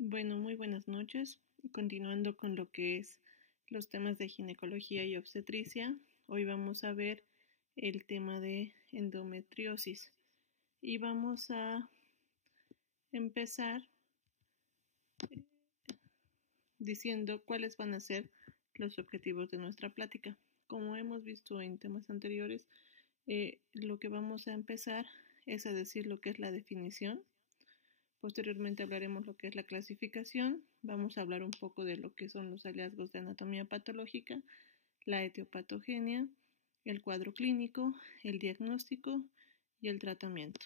Bueno, muy buenas noches. Continuando con lo que es los temas de ginecología y obstetricia, hoy vamos a ver el tema de endometriosis y vamos a empezar diciendo cuáles van a ser los objetivos de nuestra plática. Como hemos visto en temas anteriores, lo que vamos a empezar es a decir lo que es la definición. Posteriormente hablaremos lo que es la clasificación, vamos a hablar un poco de lo que son los hallazgos de anatomía patológica, la etiopatogenia, el cuadro clínico, el diagnóstico y el tratamiento.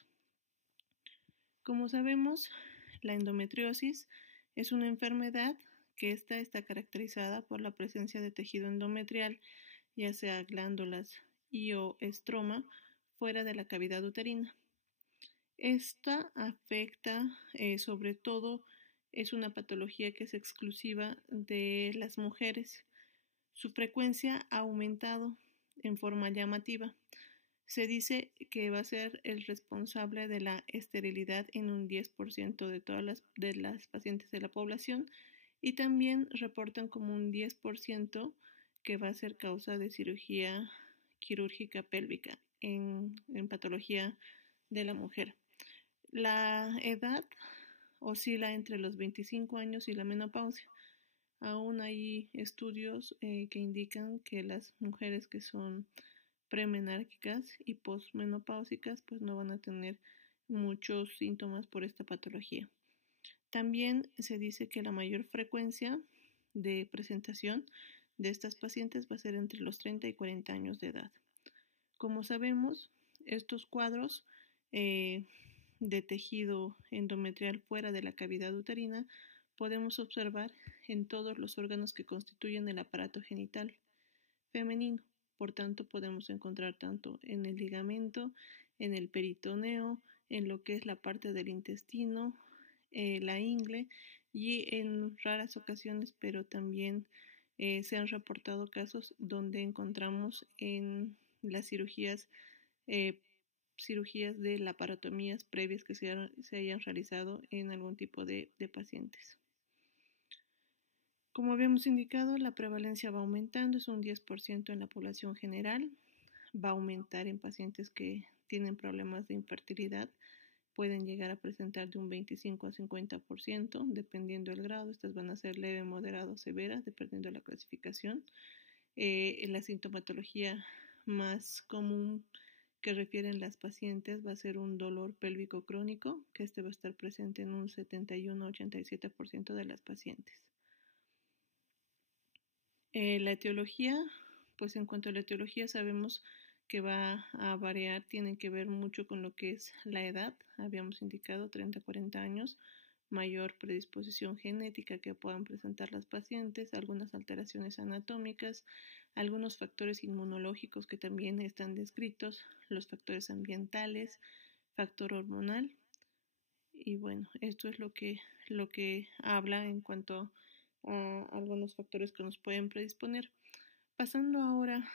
Como sabemos, la endometriosis es una enfermedad que está caracterizada por la presencia de tejido endometrial, ya sea glándulas y o estroma, fuera de la cavidad uterina. Esta afecta, sobre todo, es una patología que es exclusiva de las mujeres. Su frecuencia ha aumentado en forma llamativa. Se dice que va a ser el responsable de la esterilidad en un 10% de todas las pacientes de la población y también reportan como un 10% que va a ser causa de cirugía quirúrgica pélvica en patología de la mujer. La edad oscila entre los 25 años y la menopausia. Aún hay estudios que indican que las mujeres que son premenárquicas y posmenopáusicas pues no van a tener muchos síntomas por esta patología. También se dice que la mayor frecuencia de presentación de estas pacientes va a ser entre los 30 y 40 años de edad. Como sabemos, estos cuadros de tejido endometrial fuera de la cavidad uterina podemos observar en todos los órganos que constituyen el aparato genital femenino. Por tanto, podemos encontrar tanto en el ligamento, en el peritoneo, en lo que es la parte del intestino, la ingle y en raras ocasiones, pero también se han reportado casos donde encontramos en las cirugías de laparotomías previas que se hayan realizado en algún tipo de pacientes. Como habíamos indicado, la prevalencia va aumentando, es un 10% en la población general, va a aumentar en pacientes que tienen problemas de infertilidad, pueden llegar a presentar de un 25 a 50%, dependiendo del grado. Estas van a ser leve, moderado, severa, dependiendo de la clasificación. La sintomatología más común que refieren las pacientes va a ser un dolor pélvico crónico, que va a estar presente en un 71-87% de las pacientes. La etiología, pues en cuanto a la etiología sabemos que va a variar, tiene que ver mucho con lo que es la edad, habíamos indicado 30-40 años, mayor predisposición genética que puedan presentar las pacientes, algunas alteraciones anatómicas, algunos factores inmunológicos que también están descritos, los factores ambientales, factor hormonal. Y bueno, esto es lo que habla en cuanto a algunos factores que nos pueden predisponer. Pasando ahora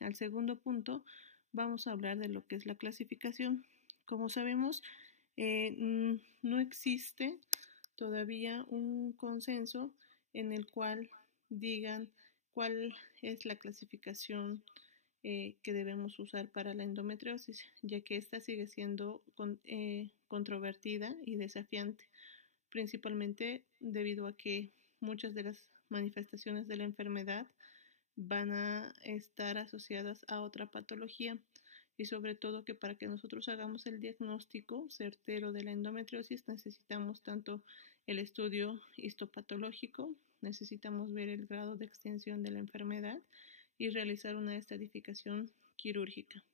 al segundo punto, vamos a hablar de lo que es la clasificación. Como sabemos, no existe todavía un consenso en el cual digan cuál es la clasificación que debemos usar para la endometriosis, ya que esta sigue siendo controvertida y desafiante, principalmente debido a que muchas de las manifestaciones de la enfermedad van a estar asociadas a otra patología y sobre todo que para que nosotros hagamos el diagnóstico certero de la endometriosis necesitamos tanto el estudio histopatológico, necesitamos ver el grado de extensión de la enfermedad y realizar una estratificación quirúrgica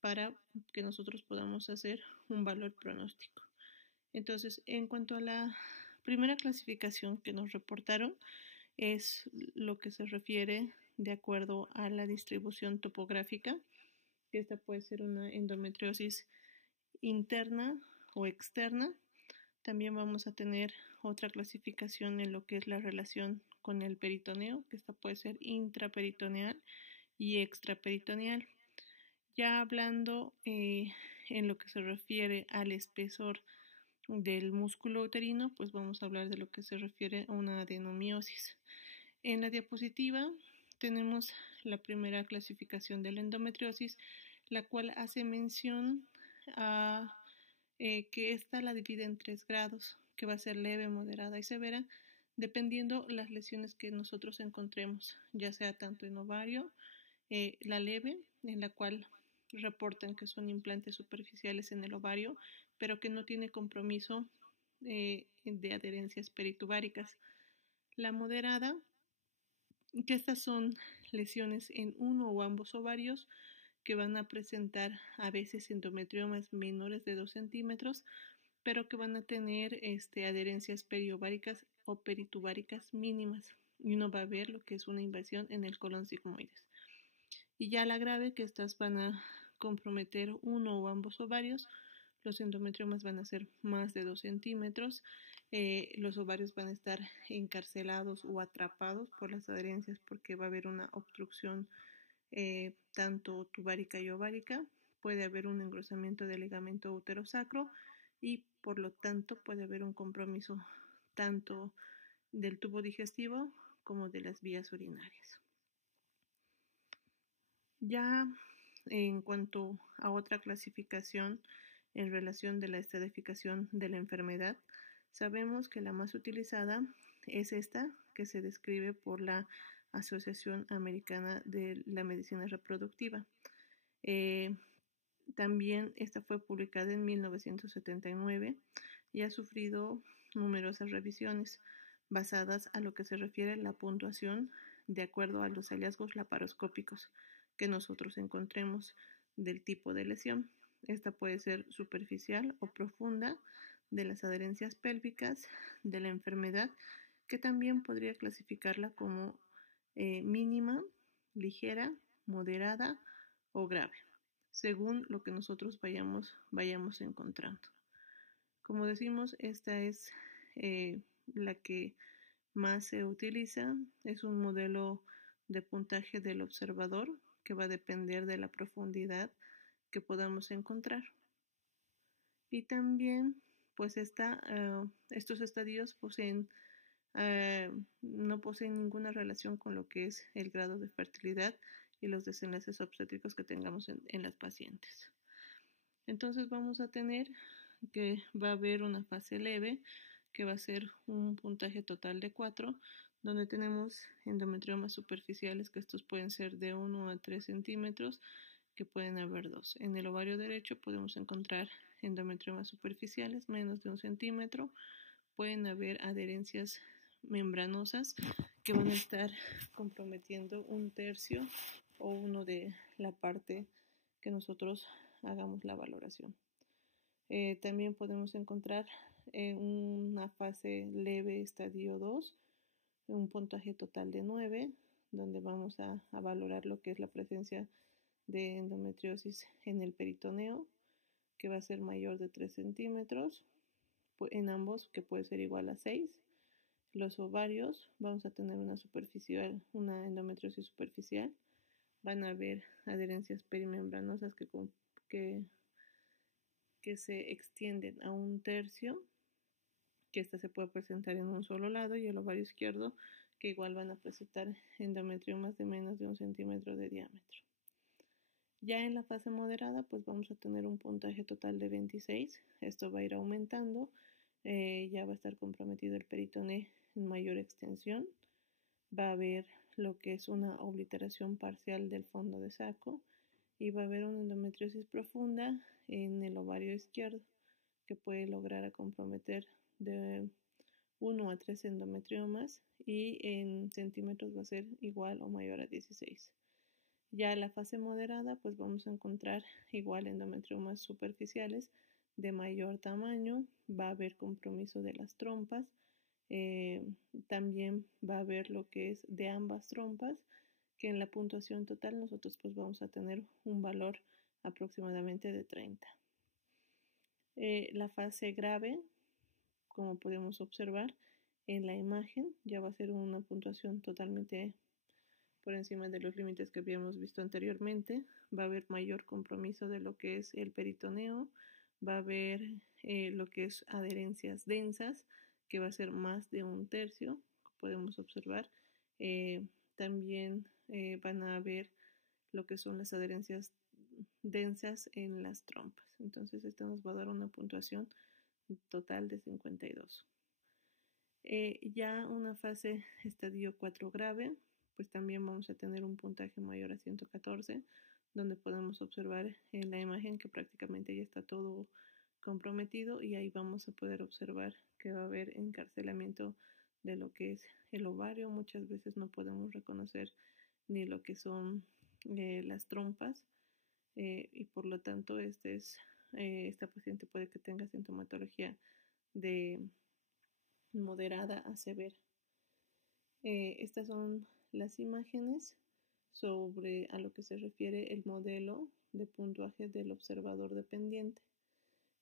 para que nosotros podamos hacer un valor pronóstico. Entonces, en cuanto a la primera clasificación que nos reportaron, es lo que se refiere de acuerdo a la distribución topográfica, que esta puede ser una endometriosis interna o externa. También vamos a tener otra clasificación en lo que es la relación con el peritoneo, que esta puede ser intraperitoneal y extraperitoneal. Ya hablando en lo que se refiere al espesor del músculo uterino, pues vamos a hablar de lo que se refiere a una adenomiosis. En la diapositiva tenemos la primera clasificación de la endometriosis, la cual hace mención a que esta la divide en 3 grados, que va a ser leve, moderada y severa, dependiendo las lesiones que nosotros encontremos, ya sea tanto en ovario, la leve, en la cual reportan que son implantes superficiales en el ovario, pero que no tiene compromiso de adherencias peritubáricas. La moderada, que estas son lesiones en uno o ambos ovarios que van a presentar a veces endometriomas menores de 2 centímetros, pero que van a tener adherencias periováricas o peritubáricas mínimas y uno va a ver lo que es una invasión en el colon sigmoides. Y ya la grave, que estas van a comprometer uno o ambos ovarios, los endometriomas van a ser más de 2 centímetros, los ovarios van a estar encarcelados o atrapados por las adherencias porque va a haber una obstrucción tanto tubárica y ovárica, puede haber un engrosamiento del ligamento uterosacro y por lo tanto puede haber un compromiso tanto del tubo digestivo como de las vías urinarias. Ya en cuanto a otra clasificación en relación de la estratificación de la enfermedad, sabemos que la más utilizada es esta, que se describe por la Asociación Americana de la Medicina Reproductiva. También esta fue publicada en 1979 y ha sufrido numerosas revisiones basadas a lo que se refiere a la puntuación de acuerdo a los hallazgos laparoscópicos que nosotros encontremos del tipo de lesión. Esta puede ser superficial o profunda, de las adherencias pélvicas, de la enfermedad, que también podría clasificarla como mínima, ligera, moderada o grave, según lo que nosotros vayamos encontrando. Como decimos, esta es la que más se utiliza, es un modelo de puntaje del observador que va a depender de la profundidad que podamos encontrar. Y también, pues estos estadios no poseen ninguna relación con lo que es el grado de fertilidad y los desenlaces obstétricos que tengamos en las pacientes. Entonces vamos a tener que va a haber una fase leve, que va a ser un puntaje total de 4, donde tenemos endometriomas superficiales, que estos pueden ser de 1 a 3 centímetros, que pueden haber 2. En el ovario derecho podemos encontrar endometriomas superficiales, menos de 1 centímetro. Pueden haber adherencias membranosas que van a estar comprometiendo 1/3 o uno de la parte que nosotros hagamos la valoración. También podemos encontrar una fase leve, estadio 2, un puntaje total de 9, donde vamos a valorar lo que es la presencia de endometriosis en el peritoneo, que va a ser mayor de 3 centímetros, en ambos, que puede ser igual a 6. Los ovarios, vamos a tener una endometriosis superficial, van a haber adherencias perimembranosas que se extienden a 1/3, que esta se puede presentar en un solo lado, y el ovario izquierdo, que igual van a presentar endometriomas de menos de 1 centímetro de diámetro. Ya en la fase moderada, pues vamos a tener un puntaje total de 26. Esto va a ir aumentando, ya va a estar comprometido el peritoneo en mayor extensión, va a haber lo que es una obliteración parcial del fondo de saco y va a haber una endometriosis profunda en el ovario izquierdo, que puede lograr a comprometer de 1 a 3 endometriomas y en centímetros va a ser igual o mayor a 16. Ya en la fase moderada, pues vamos a encontrar igual endometriomas superficiales de mayor tamaño, va a haber compromiso de las trompas, también va a haber lo que es de ambas trompas, que en la puntuación total nosotros pues vamos a tener un valor aproximadamente de 30. La fase grave, como podemos observar en la imagen, ya va a ser una puntuación totalmente por encima de los límites que habíamos visto anteriormente. Va a haber mayor compromiso de lo que es el peritoneo, va a haber lo que es adherencias densas, que va a ser más de 1/3, podemos observar. También van a ver lo que son las adherencias densas en las trompas. Entonces, esto nos va a dar una puntuación total de 52. Ya una fase estadio 4 grave, pues también vamos a tener un puntaje mayor a 114, donde podemos observar en la imagen que prácticamente ya está todo comprometido, y ahí vamos a poder observar que va a haber encarcelamiento de lo que es el ovario. Muchas veces no podemos reconocer ni lo que son las trompas, y por lo tanto esta paciente puede que tenga sintomatología de moderada a severa. Estas son las imágenes sobre a lo que se refiere el modelo de puntuaje del observador dependiente.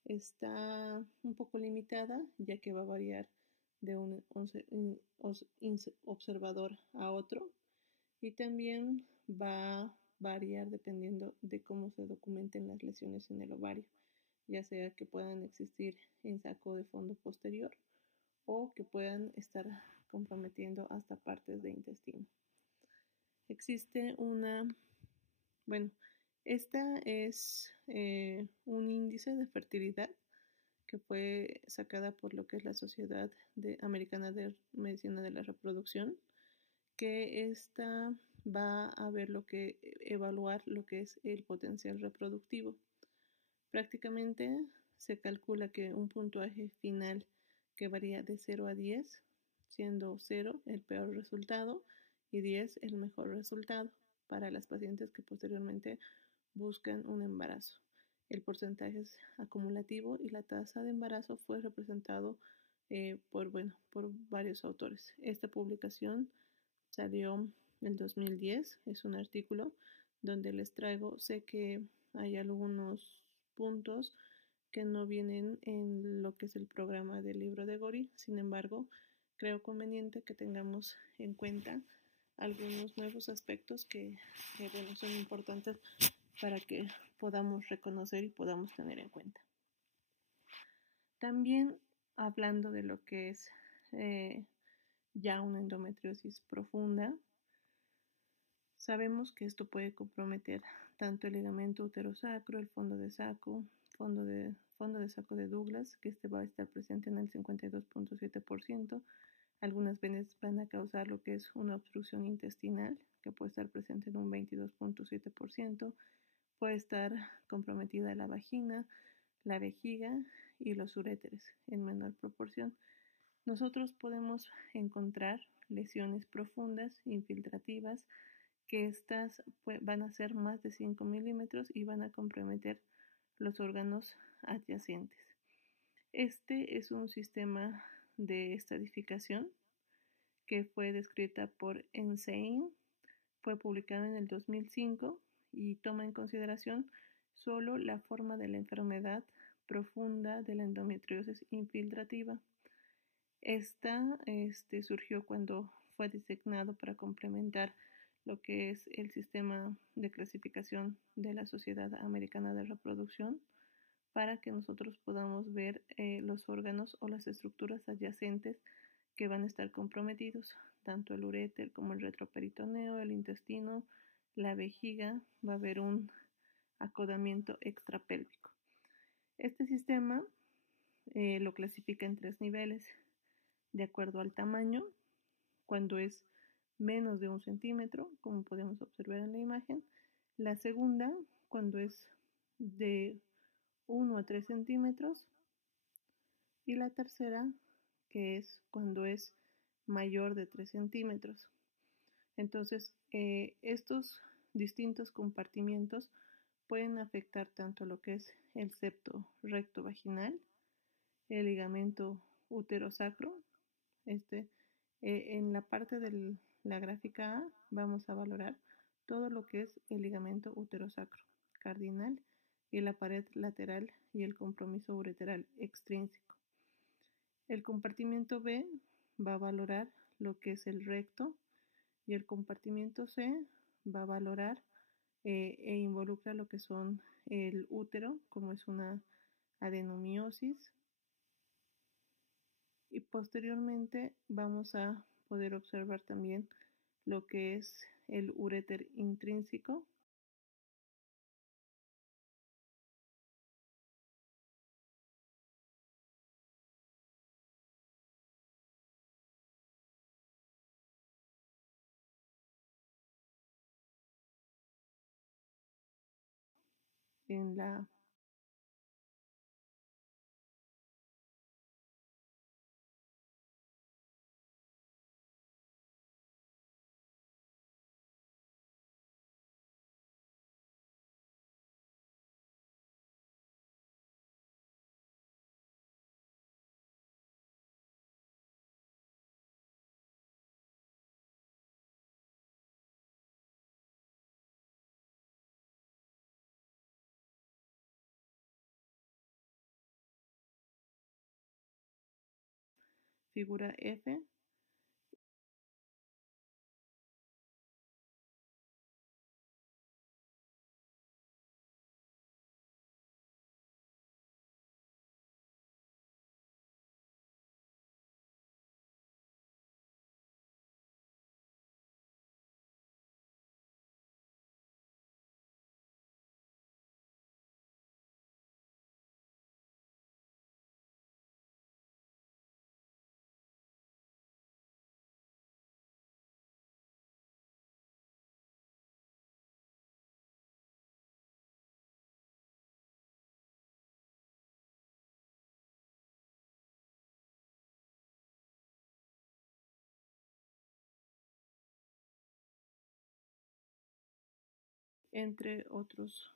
Está un poco limitada, ya que va a variar de un observador a otro, y también va a variar dependiendo de cómo se documenten las lesiones en el ovario, ya sea que puedan existir en saco de fondo posterior o que puedan estar comprometiendo hasta partes de intestino. Existe esta es un índice de fertilidad que fue sacada por lo que es la Sociedad Americana de Medicina de la Reproducción, que esta va a evaluar lo que es el potencial reproductivo. Prácticamente se calcula que un puntuaje final que varía de 0 a 10, siendo 0 el peor resultado y 10 el mejor resultado para las pacientes que posteriormente buscan un embarazo. El porcentaje es acumulativo y la tasa de embarazo fue representado por varios autores. Esta publicación salió en 2010, es un artículo donde les traigo, sé que hay algunos puntos que no vienen en lo que es el programa del libro de Gori. Sin embargo, creo conveniente que tengamos en cuenta algunos nuevos aspectos que son importantes para que podamos reconocer y podamos tener en cuenta. También hablando de lo que es ya una endometriosis profunda, sabemos que esto puede comprometer tanto el ligamento uterosacro, el fondo de saco, fondo de saco de Douglas, que va a estar presente en el 52.7%. Algunas veces van a causar lo que es una obstrucción intestinal, que puede estar presente en un 22.7%. Puede estar comprometida la vagina, la vejiga y los uréteres en menor proporción. Nosotros podemos encontrar lesiones profundas, infiltrativas, que estas van a ser más de 5 milímetros y van a comprometer los órganos adyacentes. Este es un sistema de estratificación que fue descrita por Ensign, fue publicado en el 2005 y toma en consideración solo la forma de la enfermedad profunda de la endometriosis infiltrativa. Esta surgió cuando fue designado para complementar lo que es el sistema de clasificación de la Sociedad Americana de Reproducción, para que nosotros podamos ver los órganos o las estructuras adyacentes que van a estar comprometidos, tanto el uréter como el retroperitoneo, el intestino, la vejiga. Va a haber un acodamiento extrapélvico. Este sistema lo clasifica en 3 niveles, de acuerdo al tamaño. Cuando es menos de 1 centímetro, como podemos observar en la imagen. La segunda, cuando es de 1 a 3 centímetros. Y la tercera, que es cuando es mayor de 3 centímetros. Entonces, estos distintos compartimientos pueden afectar tanto lo que es el septo recto vaginal, el ligamento uterosacro. En la parte de la gráfica A vamos a valorar todo lo que es el ligamento uterosacro cardinal y la pared lateral y el compromiso ureteral extrínseco. El compartimiento B va a valorar lo que es el recto, y el compartimiento C va a valorar e involucra lo que son el útero, como es una adenomiosis y posteriormente vamos a poder observar también lo que es el uréter intrínseco. En la figura F. Entre otros.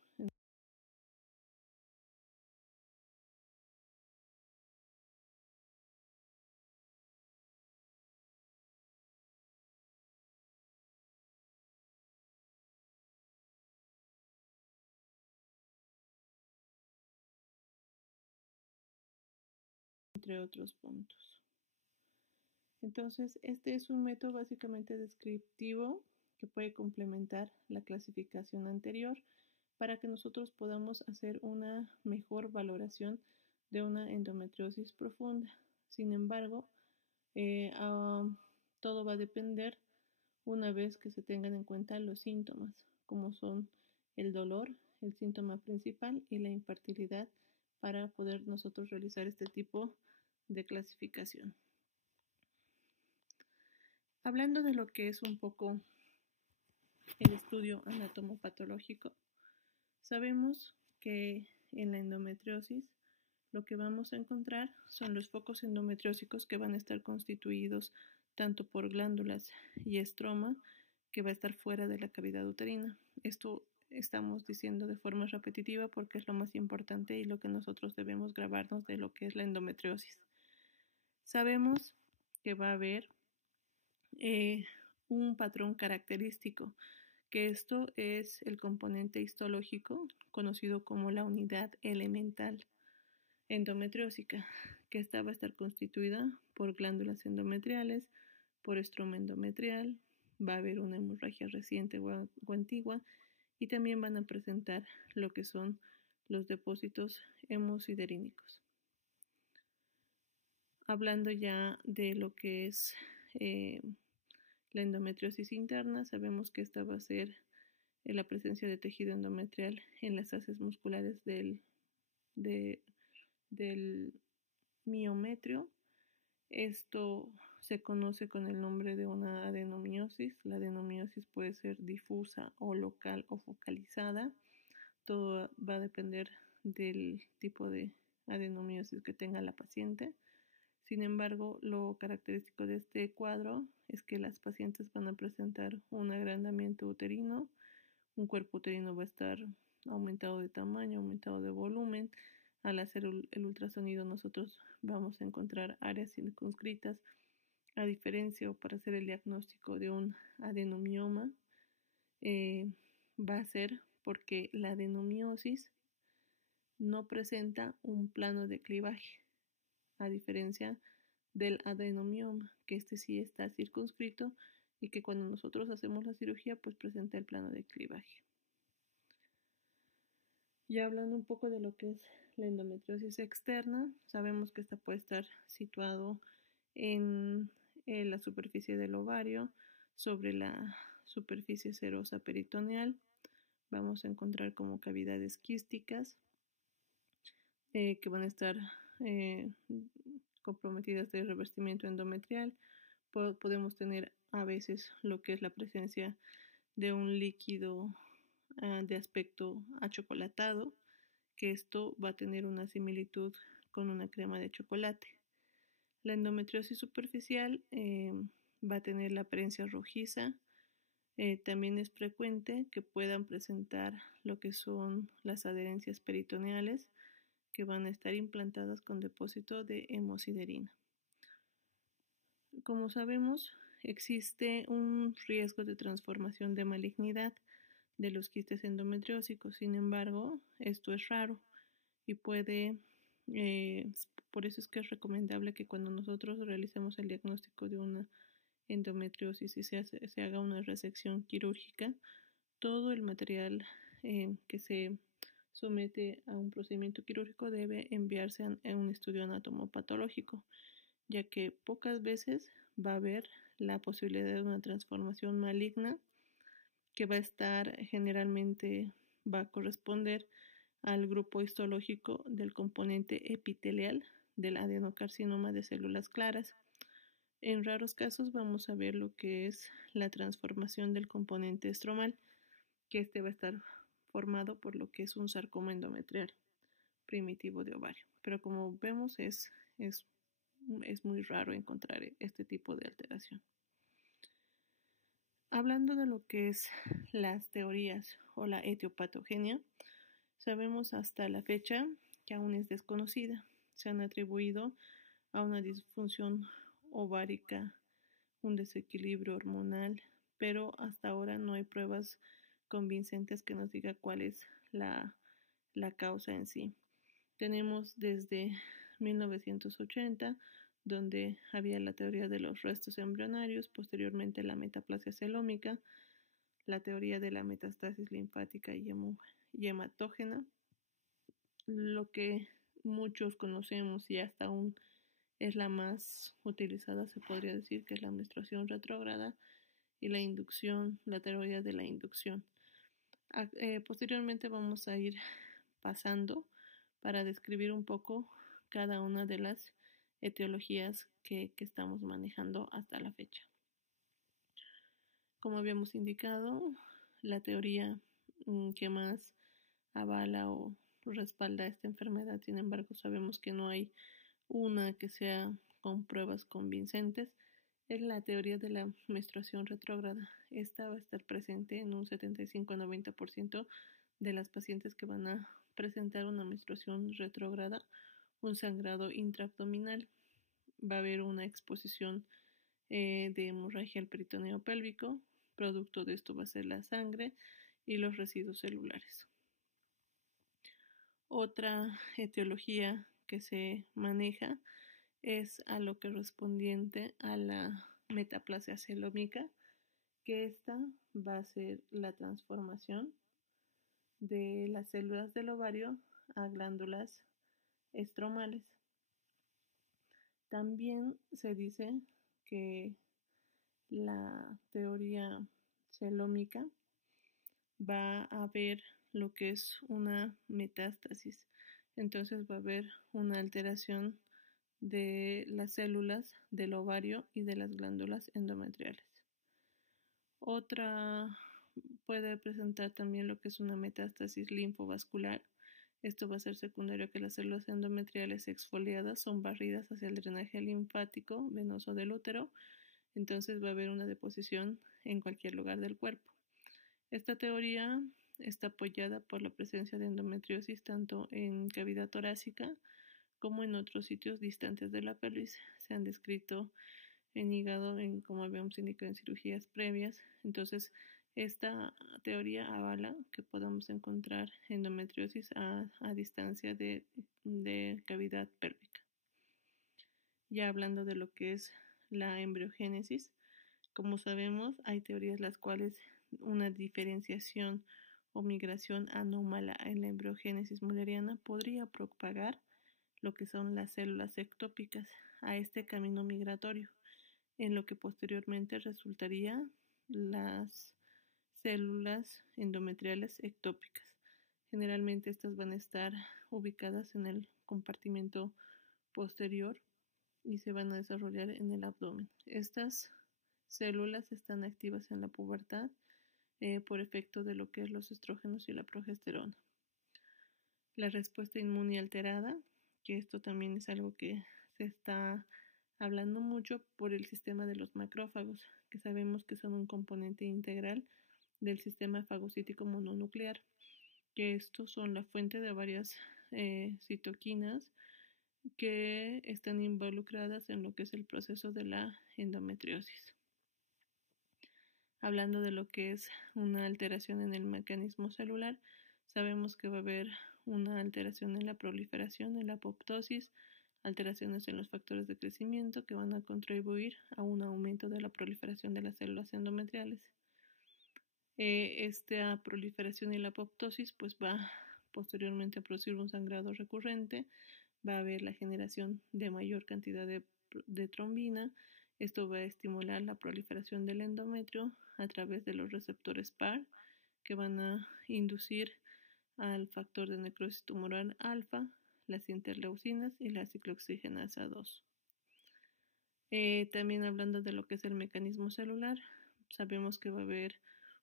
Entre otros puntos. Entonces, este es un método básicamente descriptivo que puede complementar la clasificación anterior para que nosotros podamos hacer una mejor valoración de una endometriosis profunda. Sin embargo, todo va a depender una vez que se tengan en cuenta los síntomas, como son el dolor, el síntoma principal y la infertilidad, para poder nosotros realizar este tipo de clasificación. Hablando de lo que es un poco el estudio anatomopatológico, sabemos que en la endometriosis lo que vamos a encontrar son los focos endometriósicos que van a estar constituidos tanto por glándulas y estroma que va a estar fuera de la cavidad uterina. Esto estamos diciendo de forma repetitiva porque es lo más importante y lo que nosotros debemos grabarnos de lo que es la endometriosis. Sabemos que va a haber un patrón característico, que esto es el componente histológico conocido como la unidad elemental endometriósica, que esta va a estar constituida por glándulas endometriales, por estroma endometrial, va a haber una hemorragia reciente o antigua y también van a presentar lo que son los depósitos hemosiderínicos. Hablando ya de lo que es la endometriosis interna, sabemos que esta va a ser la presencia de tejido endometrial en las haces musculares del miometrio. Esto se conoce con el nombre de una adenomiosis. La adenomiosis puede ser difusa o local o focalizada. Todo va a depender del tipo de adenomiosis que tenga la paciente. Sin embargo, lo característico de este cuadro es que las pacientes van a presentar un agrandamiento uterino, un cuerpo uterino va a estar aumentado de tamaño, aumentado de volumen. Al hacer el ultrasonido nosotros vamos a encontrar áreas circunscritas, a diferencia o para hacer el diagnóstico de un adenomioma, va a ser porque la adenomiosis no presenta un plano de clivaje, a diferencia del adenomioma, que este sí está circunscrito y que cuando nosotros hacemos la cirugía pues presenta el plano de clivaje. Ya hablando un poco de lo que es la endometriosis externa, sabemos que esta puede estar situado en la superficie del ovario, sobre la superficie serosa peritoneal. Vamos a encontrar como cavidades quísticas que van a estar comprometidas de revestimiento endometrial. Podemos tener a veces lo que es la presencia de un líquido de aspecto achocolatado, que esto va a tener una similitud con una crema de chocolate. La endometriosis superficial va a tener la apariencia rojiza. También es frecuente que puedan presentar lo que son las adherencias peritoneales, que van a estar implantadas con depósito de hemosiderina. Como sabemos, existe un riesgo de transformación de malignidad de los quistes endometriósicos. Sin embargo, esto es raro y por eso es que es recomendable que cuando nosotros realicemos el diagnóstico de una endometriosis y se haga una resección quirúrgica, todo el material que se somete a un procedimiento quirúrgico debe enviarse a un estudio anatomopatológico, ya que pocas veces va a haber la posibilidad de una transformación maligna que va a estar generalmente, va a corresponder al grupo histológico del componente epitelial del adenocarcinoma de células claras. En raros casos vamos a ver lo que es la transformación del componente estromal, que este va a estar formado por lo que es un sarcoma endometrial primitivo de ovario. Pero como vemos es muy raro encontrar este tipo de alteración. Hablando de lo que es las teorías o la etiopatogenia, sabemos hasta la fecha que aún es desconocida. Se han atribuido a una disfunción ovárica, un desequilibrio hormonal, pero hasta ahora no hay pruebas convincentes que nos diga cuál es la causa en sí. Tenemos desde 1980, donde había la teoría de los restos embrionarios, posteriormente la metaplasia celómica, la teoría de la metastasis linfática y hematógena, lo que muchos conocemos y hasta aún es la más utilizada, se podría decir, que es la menstruación retrógrada y la inducción, la teoría de la inducción. Posteriormente vamos a ir pasando para describir un poco cada una de las etiologías que estamos manejando hasta la fecha. Como habíamos indicado, la teoría que más avala o respalda esta enfermedad, sin embargo, sabemos que no hay una que sea con pruebas convincentes, es la teoría de la menstruación retrógrada. Esta va a estar presente en un 75-90% de las pacientes que van a presentar una menstruación retrógrada, un sangrado intraabdominal. Va a haber una exposición de hemorragia al peritoneo pélvico. Producto de esto va a ser la sangre y los residuos celulares. Otra etiología que se maneja es a lo que respondiente a la metaplasia celómica, que esta va a ser la transformación de las células del ovario a glándulas estromales. También se dice que la teoría celómica va a haber lo que es una metástasis. Entonces va a haber una alteración de las células del ovario y de las glándulas endometriales. Otra puede presentar también lo que es una metástasis linfovascular. Esto va a ser secundario a que las células endometriales exfoliadas son barridas hacia el drenaje linfático venoso del útero. Entonces va a haber una deposición en cualquier lugar del cuerpo. Esta teoría está apoyada por la presencia de endometriosis tanto en cavidad torácica como en otros sitios distantes de la pelvis. Se han descrito en hígado, como habíamos indicado, en cirugías previas. Entonces, esta teoría avala que podamos encontrar endometriosis a distancia de cavidad pélvica. Ya hablando de lo que es la embriogénesis, como sabemos, hay teorías las cuales una diferenciación o migración anómala en la embriogénesis mulleriana podría propagar lo que son las células ectópicas a este camino migratorio, en lo que posteriormente resultaría las células endometriales ectópicas. Generalmente estas van a estar ubicadas en el compartimento posterior y se van a desarrollar en el abdomen. Estas células están activas en la pubertad por efecto de lo que es los estrógenos y la progesterona. La respuesta inmune alterada, que esto también es algo que se está hablando mucho por el sistema de los macrófagos, que sabemos que son un componente integral del sistema fagocítico mononuclear, que estos son la fuente de varias citoquinas que están involucradas en lo que es el proceso de la endometriosis. Hablando de lo que es una alteración en el mecanismo celular, sabemos que va a haber una alteración en la proliferación, en la apoptosis, alteraciones en los factores de crecimiento que van a contribuir a un aumento de la proliferación de las células endometriales. Esta proliferación y la apoptosis pues va posteriormente a producir un sangrado recurrente, va a haber la generación de mayor cantidad de trombina. Esto va a estimular la proliferación del endometrio a través de los receptores PAR que van a inducir al factor de necrosis tumoral alfa, las interleucinas y la ciclooxigenasa 2. También hablando de lo que es el mecanismo celular, sabemos que va a haber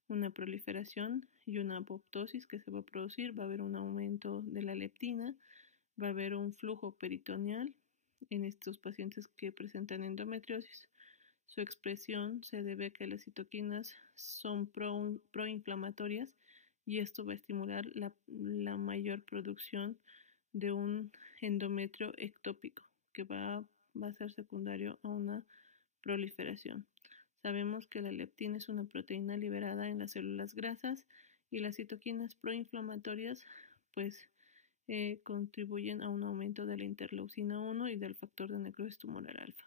una proliferación y una apoptosis que se va a producir, va a haber un aumento de la leptina, va a haber un flujo peritoneal en estos pacientes que presentan endometriosis. Su expresión se debe a que las citoquinas son proinflamatorias y esto va a estimular la mayor producción de un endometrio ectópico que va a ser secundario a una proliferación. Sabemos que la leptina es una proteína liberada en las células grasas y las citoquinas proinflamatorias pues contribuyen a un aumento de la interleucina 1 y del factor de necrosis tumoral alfa.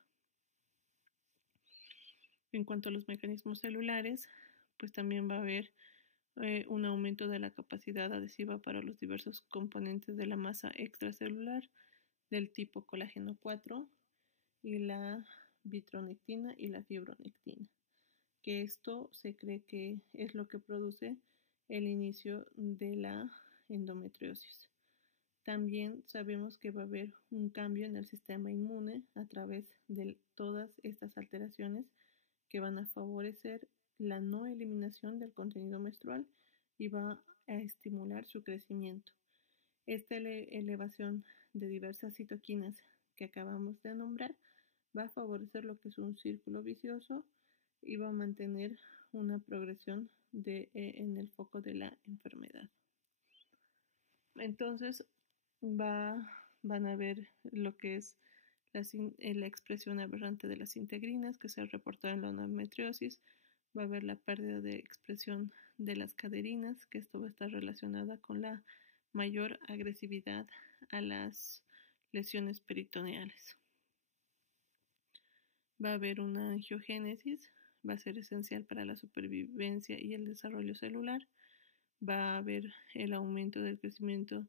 En cuanto a los mecanismos celulares, pues también va a haber un aumento de la capacidad adhesiva para los diversos componentes de la masa extracelular del tipo colágeno 4 y la vitronectina y la fibronectina, que esto se cree que es lo que produce el inicio de la endometriosis. También sabemos que va a haber un cambio en el sistema inmune a través de todas estas alteraciones que van a favorecer la no eliminación del contenido menstrual y va a estimular su crecimiento. Esta elevación de diversas citoquinas que acabamos de nombrar va a favorecer lo que es un círculo vicioso y va a mantener una progresión en el foco de la enfermedad. Entonces van a ver lo que es la expresión aberrante de las integrinas que se ha reportado en la endometriosis, va a haber la pérdida de expresión de las caderinas, que esto va a estar relacionada con la mayor agresividad a las lesiones peritoneales. Va a haber una angiogénesis, va a ser esencial para la supervivencia y el desarrollo celular, va a haber el aumento del crecimiento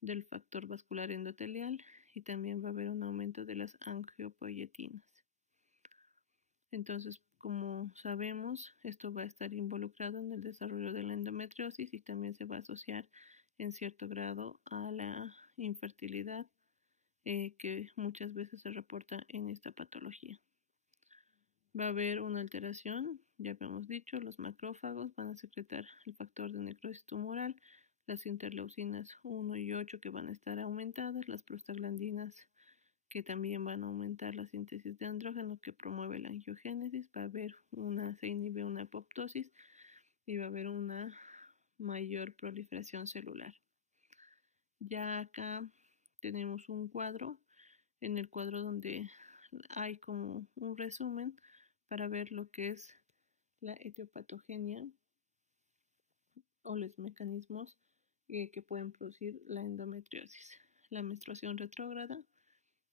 del factor vascular endotelial y también va a haber un aumento de las angiopoietinas. Entonces, como sabemos, esto va a estar involucrado en el desarrollo de la endometriosis y también se va a asociar en cierto grado a la infertilidad que muchas veces se reporta en esta patología. Va a haber una alteración, ya habíamos dicho, los macrófagos van a secretar el factor de necrosis tumoral, las interleucinas 1 y 8 que van a estar aumentadas, las prostaglandinas que también van a aumentar la síntesis de andrógeno que promueve la angiogénesis, se inhibe una apoptosis y va a haber una mayor proliferación celular. Ya acá tenemos un cuadro, en el cuadro donde hay como un resumen para ver lo que es la etiopatogenia o los mecanismos que pueden producir la endometriosis. La menstruación retrógrada,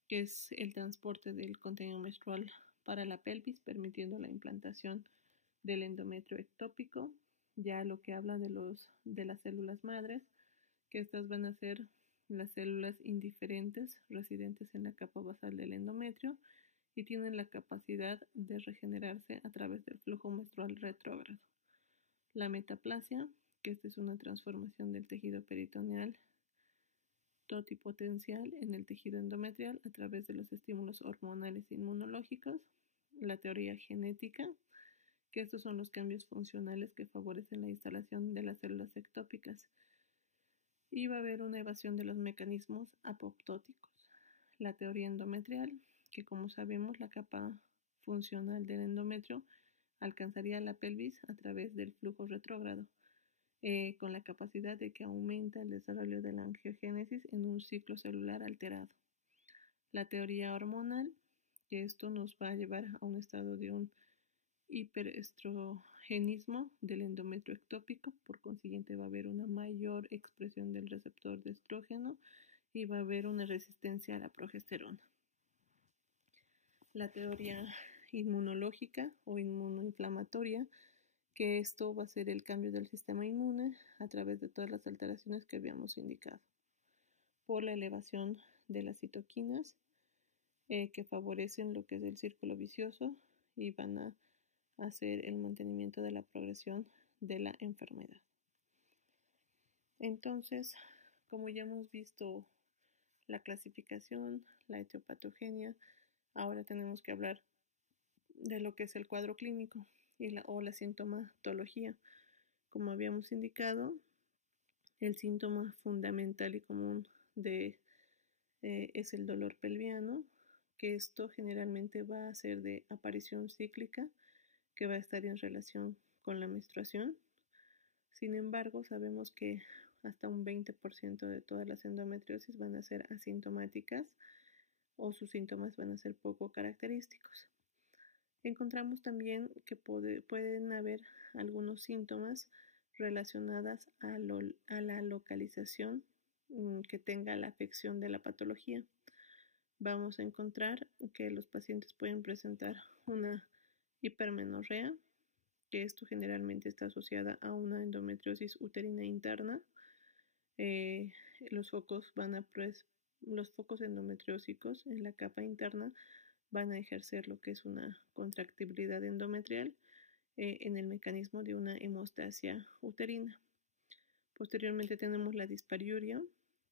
que es el transporte del contenido menstrual para la pelvis, permitiendo la implantación del endometrio ectópico. ya lo que habla de las células madres, que estas van a ser las células indiferentes residentes en la capa basal del endometrio y tienen la capacidad de regenerarse a través del flujo menstrual retrógrado. La metaplasia, que esta es una transformación del tejido peritoneal totipotencial en el tejido endometrial a través de los estímulos hormonales e inmunológicos. La teoría genética, que estos son los cambios funcionales que favorecen la instalación de las células ectópicas. Y va a haber una evasión de los mecanismos apoptóticos. La teoría endometrial, que como sabemos la capa funcional del endometrio alcanzaría la pelvis a través del flujo retrógrado, con la capacidad de que aumenta el desarrollo de la angiogénesis en un ciclo celular alterado. La teoría hormonal, que esto nos va a llevar a un estado de un hiperestrogenismo del endometrio ectópico, por consiguiente va a haber una mayor expresión del receptor de estrógeno y va a haber una resistencia a la progesterona. La teoría inmunológica o inmunoinflamatoria, que esto va a ser el cambio del sistema inmune a través de todas las alteraciones que habíamos indicado, por la elevación de las citoquinas que favorecen lo que es el círculo vicioso y van a hacer el mantenimiento de la progresión de la enfermedad. Entonces, como ya hemos visto la clasificación, la etiopatogenia, ahora tenemos que hablar de lo que es el cuadro clínico o la sintomatología. Como habíamos indicado, el síntoma fundamental y común es el dolor pelviano, que esto generalmente va a ser de aparición cíclica, que va a estar en relación con la menstruación. Sin embargo, sabemos que hasta un 20% de todas las endometriosis van a ser asintomáticas o sus síntomas van a ser poco característicos. Encontramos también que pueden haber algunos síntomas relacionados a la localización que tenga la afección de la patología. Vamos a encontrar que los pacientes pueden presentar una hipermenorrea, que esto generalmente está asociada a una endometriosis uterina interna. Los focos endometriósicos en la capa interna van a ejercer lo que es una contractibilidad endometrial en el mecanismo de una hemostasia uterina. Posteriormente tenemos la dispariuria,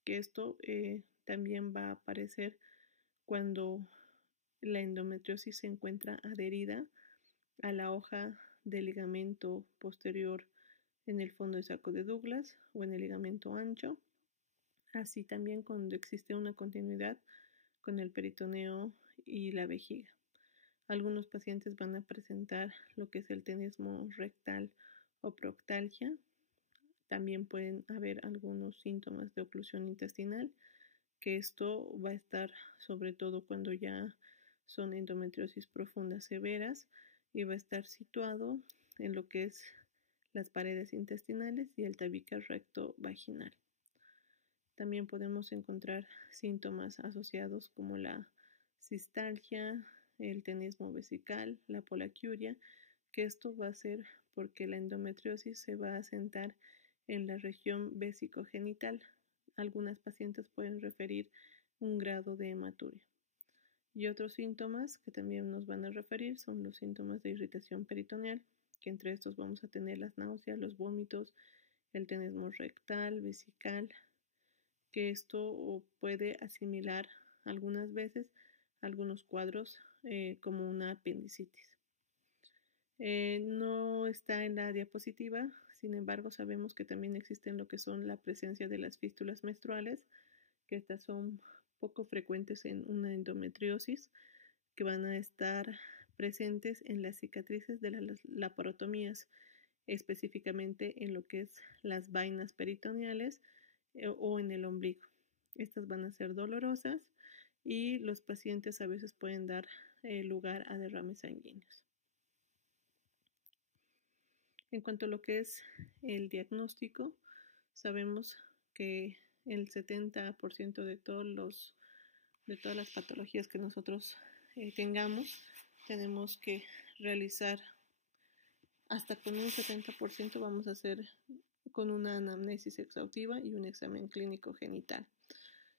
que esto también va a aparecer cuando la endometriosis se encuentra adherida a la hoja del ligamento posterior en el fondo de saco de Douglas o en el ligamento ancho, así también cuando existe una continuidad con el peritoneo y la vejiga. Algunos pacientes van a presentar lo que es el tenesmo rectal o proctalgia. También pueden haber algunos síntomas de oclusión intestinal, que esto va a estar sobre todo cuando ya son endometriosis profundas severas y va a estar situado en lo que es las paredes intestinales y el tabique recto vaginal. También podemos encontrar síntomas asociados como la cistalgia, el tenesmo vesical, la polaquiuria, que esto va a ser porque la endometriosis se va a asentar en la región vesicogenital. Algunas pacientes pueden referir un grado de hematuria. Y otros síntomas que también nos van a referir son los síntomas de irritación peritoneal, que entre estos vamos a tener las náuseas, los vómitos, el tenesmo rectal, vesical, que esto puede asimilar algunas veces algunos cuadros como una apendicitis. No está en la diapositiva, sin embargo sabemos que también existen lo que son la presencia de las fístulas menstruales, que estas son poco frecuentes en una endometriosis, que van a estar presentes en las cicatrices de las laparotomías, específicamente en lo que es las vainas peritoneales o en el ombligo. Estas van a ser dolorosas y los pacientes a veces pueden dar lugar a derrames sanguíneos. En cuanto a lo que es el diagnóstico, sabemos que el 70% de todas las patologías que nosotros tengamos, tenemos que realizar hasta con un 70% vamos a hacer con una anamnesis exhaustiva y un examen clínico genital.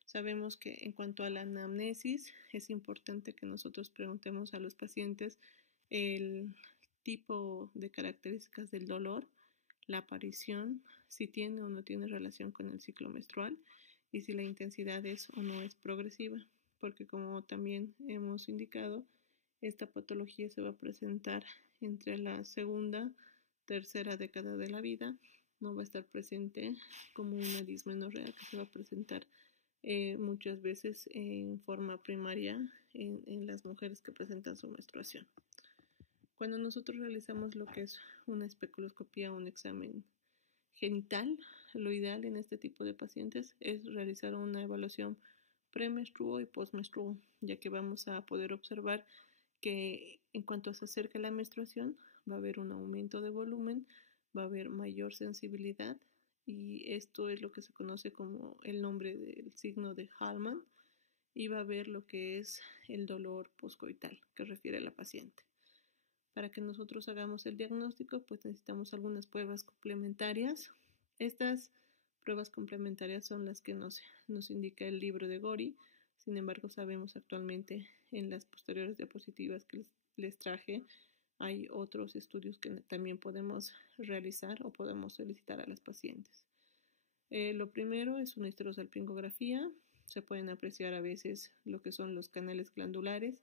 Sabemos que en cuanto a la anamnesis es importante que nosotros preguntemos a los pacientes el tipo de características del dolor, la aparición, si tiene o no tiene relación con el ciclo menstrual y si la intensidad es o no es progresiva, porque como también hemos indicado, esta patología se va a presentar entre la segunda, tercera década de la vida, no va a estar presente como una dismenorrea que se va a presentar muchas veces en forma primaria en las mujeres que presentan su menstruación. Cuando nosotros realizamos lo que es una especuloscopía o un examen genital, lo ideal en este tipo de pacientes es realizar una evaluación premenstruo y postmenstruo, ya que vamos a poder observar que en cuanto se acerca la menstruación va a haber un aumento de volumen, va a haber mayor sensibilidad y esto es lo que se conoce como el nombre del signo de Hallman y va a haber lo que es el dolor poscoital que refiere a la paciente. Para que nosotros hagamos el diagnóstico, pues necesitamos algunas pruebas complementarias. Estas pruebas complementarias son las que nos indica el libro de Gori. Sin embargo, sabemos actualmente en las posteriores diapositivas que les traje, hay otros estudios que también podemos realizar o podemos solicitar a las pacientes. Lo primero es una histerosalpingografía. Se pueden apreciar a veces lo que son los canales glandulares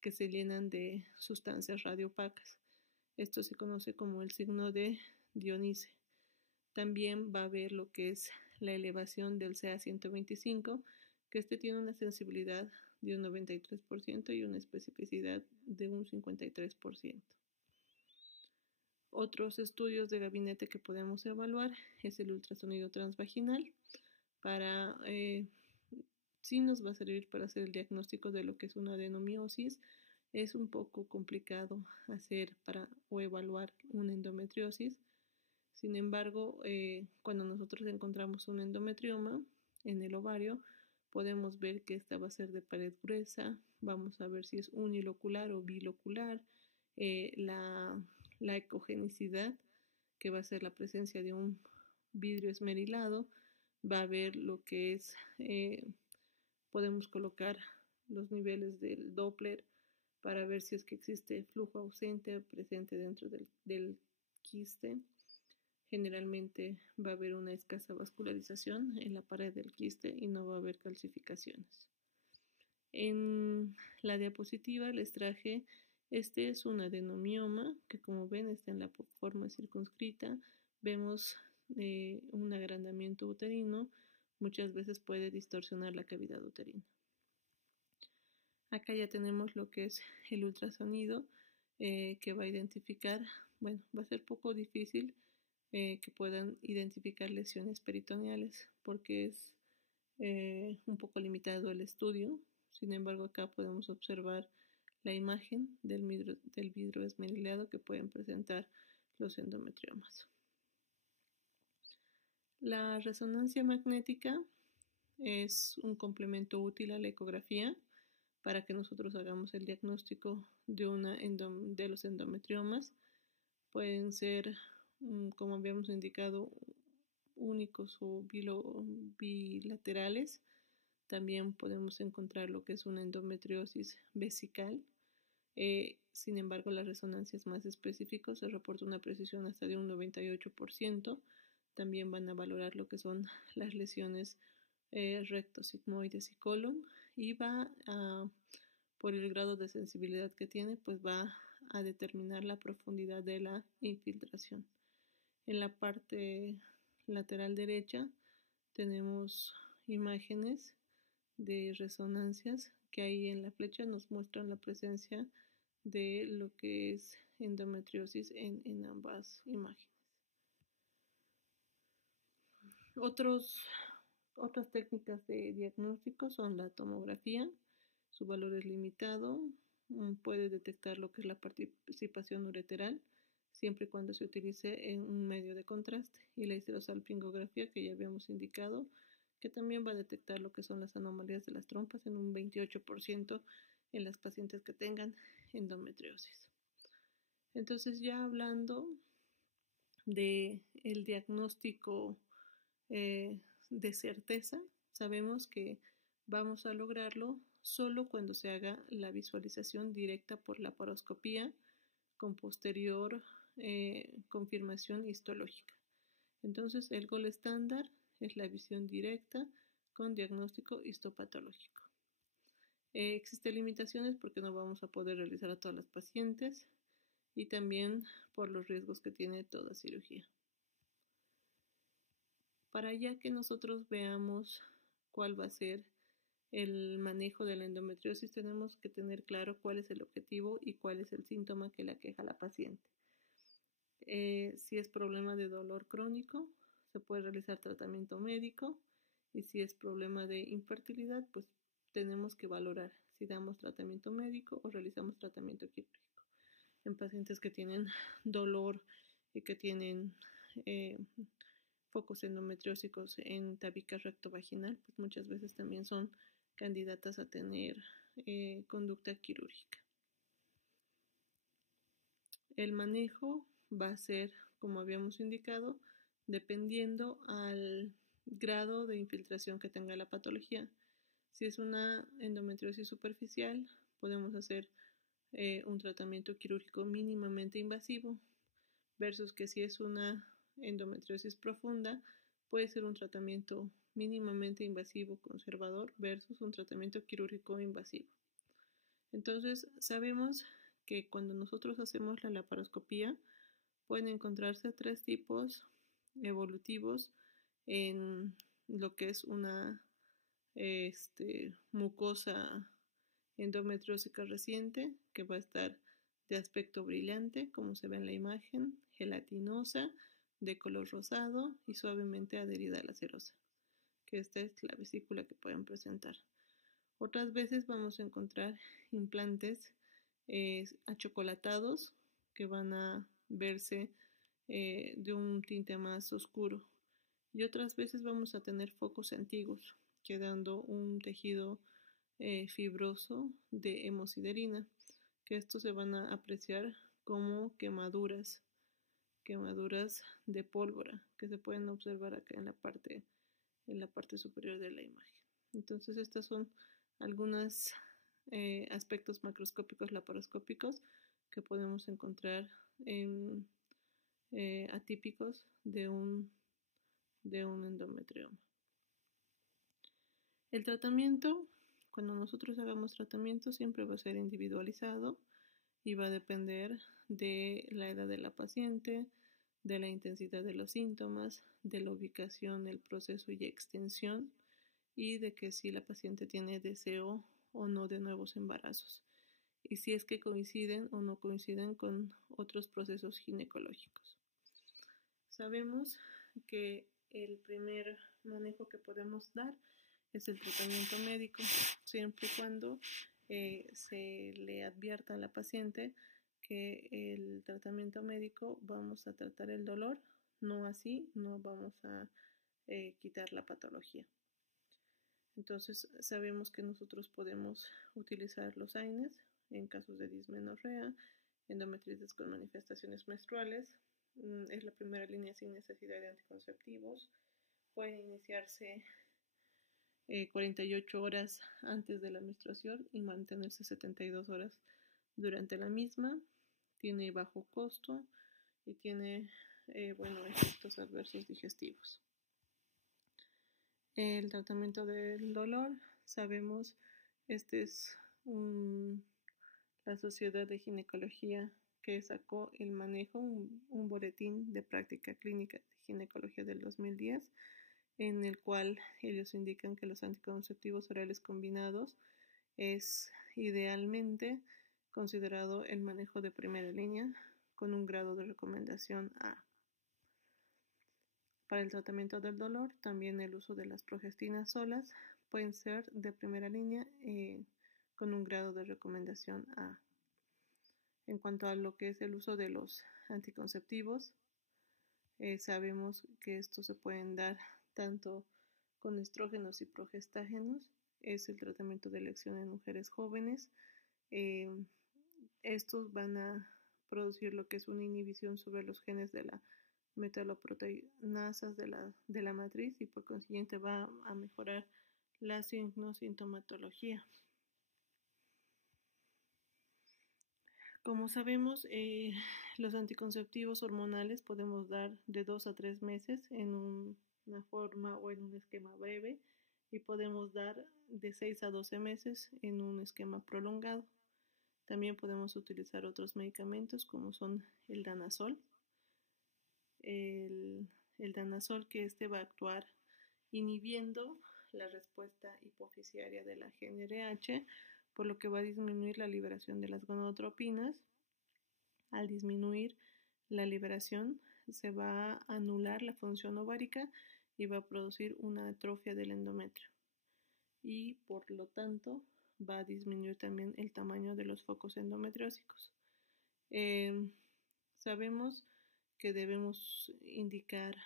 que se llenan de sustancias radioopacas. Esto se conoce como el signo de Dionise. También va a haber lo que es la elevación del CA125, que tiene una sensibilidad de un 93% y una especificidad de un 53%. Otros estudios de gabinete que podemos evaluar es el ultrasonido transvaginal. Sí nos va a servir para hacer el diagnóstico de lo que es una adenomiosis. Es un poco complicado hacer o evaluar una endometriosis. Sin embargo, cuando nosotros encontramos un endometrioma en el ovario, podemos ver que esta va a ser de pared gruesa. Vamos a ver si es unilocular o bilocular. La ecogenicidad, que va a ser la presencia de un vidrio esmerilado. Va a ver lo que es... podemos colocar los niveles del Doppler para ver si es que existe flujo ausente o presente dentro del quiste. Generalmente va a haber una escasa vascularización en la pared del quiste y no va a haber calcificaciones. En la diapositiva les traje, este es un adenomioma que como ven está en la forma circunscrita. Vemos un agrandamiento uterino. Muchas veces puede distorsionar la cavidad uterina. Acá ya tenemos lo que es el ultrasonido que va a identificar, bueno, va a ser poco difícil que puedan identificar lesiones peritoneales porque es un poco limitado el estudio. Sin embargo, acá podemos observar la imagen del vidrio esmerilado que pueden presentar los endometriomas. La resonancia magnética es un complemento útil a la ecografía para que nosotros hagamos el diagnóstico de los endometriomas. Pueden ser, como habíamos indicado, únicos o bilaterales. También podemos encontrar lo que es una endometriosis vesical. Sin embargo, las resonancias más específicas se reporta una precisión hasta de un 98%. También van a valorar lo que son las lesiones recto, sigmoides y colon y por el grado de sensibilidad que tiene, pues va a determinar la profundidad de la infiltración. En la parte lateral derecha tenemos imágenes de resonancias que ahí en la flecha nos muestran la presencia de lo que es endometriosis en ambas imágenes. Otras técnicas de diagnóstico son la tomografía. Su valor es limitado. Puede detectar lo que es la participación ureteral siempre y cuando se utilice en un medio de contraste. Y la histerosalpingografía, que ya habíamos indicado, que también va a detectar lo que son las anomalías de las trompas en un 28% en las pacientes que tengan endometriosis. Entonces, ya hablando de el diagnóstico de certeza, sabemos que vamos a lograrlo solo cuando se haga la visualización directa por laparoscopía con posterior confirmación histológica. Entonces, el gol estándar es la visión directa con diagnóstico histopatológico. Existen limitaciones porque no vamos a poder realizar a todas las pacientes y también por los riesgos que tiene toda cirugía. Para ya que nosotros veamos cuál va a ser el manejo de la endometriosis, tenemos que tener claro cuál es el objetivo y cuál es el síntoma que le aqueja a la paciente. Si es problema de dolor crónico, se puede realizar tratamiento médico, y si es problema de infertilidad, pues tenemos que valorar si damos tratamiento médico o realizamos tratamiento quirúrgico. En pacientes que tienen dolor y que tienen focos endometriósicos en tabique rectovaginal, pues muchas veces también son candidatas a tener conducta quirúrgica. El manejo va a ser, como habíamos indicado, dependiendo al grado de infiltración que tenga la patología. Si es una endometriosis superficial, podemos hacer un tratamiento quirúrgico mínimamente invasivo, versus que si es una endometriosis profunda, puede ser un tratamiento mínimamente invasivo conservador versus un tratamiento quirúrgico invasivo. Entonces, sabemos que cuando nosotros hacemos la laparoscopía, pueden encontrarse 3 tipos evolutivos en lo que es una mucosa endometriósica reciente, que va a estar de aspecto brillante, como se ve en la imagen, gelatinosa, de color rosado y suavemente adherida a la serosa, que esta es la vesícula que pueden presentar. Otras veces vamos a encontrar implantes achocolatados, que van a verse de un tinte más oscuro, y otras veces vamos a tener focos antiguos, quedando un tejido fibroso de hemosiderina, que estos se van a apreciar como quemaduras de pólvora, que se pueden observar acá en la parte superior de la imagen. Entonces, estos son algunos aspectos macroscópicos laparoscópicos que podemos encontrar atípicos de un endometrioma. El tratamiento, cuando nosotros hagamos tratamiento, siempre va a ser individualizado y va a depender de la edad de la paciente, de la intensidad de los síntomas, de la ubicación, el proceso y extensión, y de que si la paciente tiene deseo o no de nuevos embarazos, y si es que coinciden o no coinciden con otros procesos ginecológicos. Sabemos que el primer manejo que podemos dar es el tratamiento médico, siempre y cuando se le advierta a la paciente que el tratamiento médico vamos a tratar el dolor, no así, no vamos a quitar la patología. Entonces, sabemos que nosotros podemos utilizar los AINES en casos de dismenorrea, endometritis con manifestaciones menstruales. Es la primera línea sin necesidad de anticonceptivos. Puede iniciarse 48 horas antes de la menstruación y mantenerse 72 horas durante la misma. Tiene bajo costo y tiene efectos adversos digestivos. El tratamiento del dolor, sabemos, este es la Sociedad de Ginecología que sacó el manejo, un boletín de práctica clínica de ginecología del 2010, en el cual ellos indican que los anticonceptivos orales combinados es idealmente considerado el manejo de primera línea con un grado de recomendación A. Para el tratamiento del dolor, también el uso de las progestinas solas pueden ser de primera línea con un grado de recomendación A. En cuanto a lo que es el uso de los anticonceptivos, sabemos que estos se pueden dar tanto con estrógenos y progestágenos. Es el tratamiento de elección en mujeres jóvenes. Estos van a producir lo que es una inhibición sobre los genes de la metaloproteinasas de la matriz y por consiguiente va a mejorar la sintomatología. Como sabemos, los anticonceptivos hormonales podemos dar de 2 a 3 meses en una forma o en un esquema breve y podemos dar de 6 a 12 meses en un esquema prolongado. También podemos utilizar otros medicamentos como son el danazol. El danazol que va a actuar inhibiendo la respuesta hipofisiaria de la GnRH, por lo que va a disminuir la liberación de las gonadotropinas. Al disminuir la liberación, se va a anular la función ovárica y va a producir una atrofia del endometrio. Y por lo tanto, va a disminuir también el tamaño de los focos endometriósicos. Sabemos que debemos indicar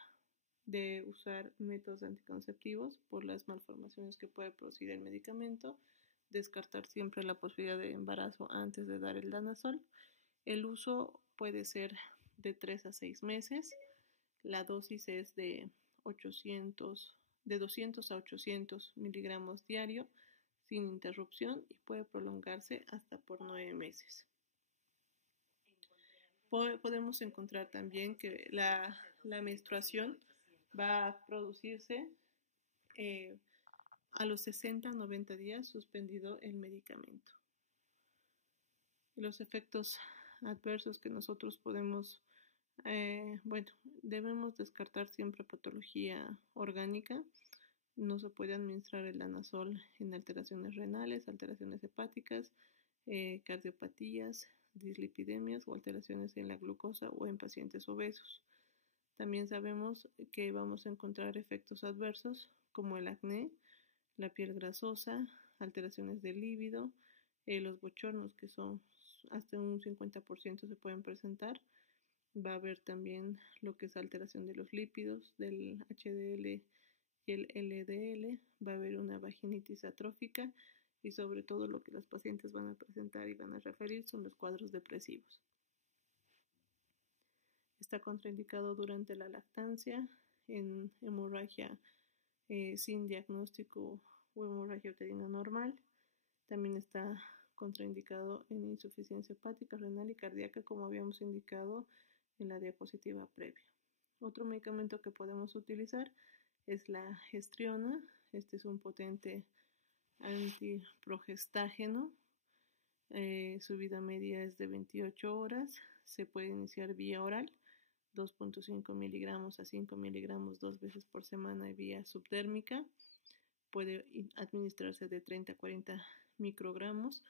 de usar métodos anticonceptivos por las malformaciones que puede producir el medicamento, descartar siempre la posibilidad de embarazo antes de dar el danazol. El uso puede ser de 3 a 6 meses, la dosis es de 200 a 800 miligramos diario sin interrupción y puede prolongarse hasta por 9 meses. Podemos encontrar también que la menstruación va a producirse a los 60 a 90 días suspendido el medicamento. Los efectos adversos que nosotros podemos, debemos descartar siempre patología orgánica. No se puede administrar el danazol en alteraciones renales, alteraciones hepáticas, cardiopatías, dislipidemias o alteraciones en la glucosa o en pacientes obesos. También sabemos que vamos a encontrar efectos adversos como el acné, la piel grasosa, alteraciones del líbido, los bochornos que son hasta un 50% se pueden presentar. Va a haber también lo que es alteración de los lípidos, del HDL y el LDL, va a haber una vaginitis atrófica y sobre todo lo que los pacientes van a presentar y van a referir son los cuadros depresivos. Está contraindicado durante la lactancia, en hemorragia sin diagnóstico o hemorragia uterina normal. También está contraindicado en insuficiencia hepática, renal y cardíaca, como habíamos indicado en la diapositiva previa. Otro medicamento que podemos utilizar es la gestriona. Este es un potente antiprogestágeno. Su vida media es de 28 horas. Se puede iniciar vía oral, 2.5 miligramos a 5 miligramos 2 veces por semana y vía subdérmica. Puede administrarse de 30 a 40 microgramos.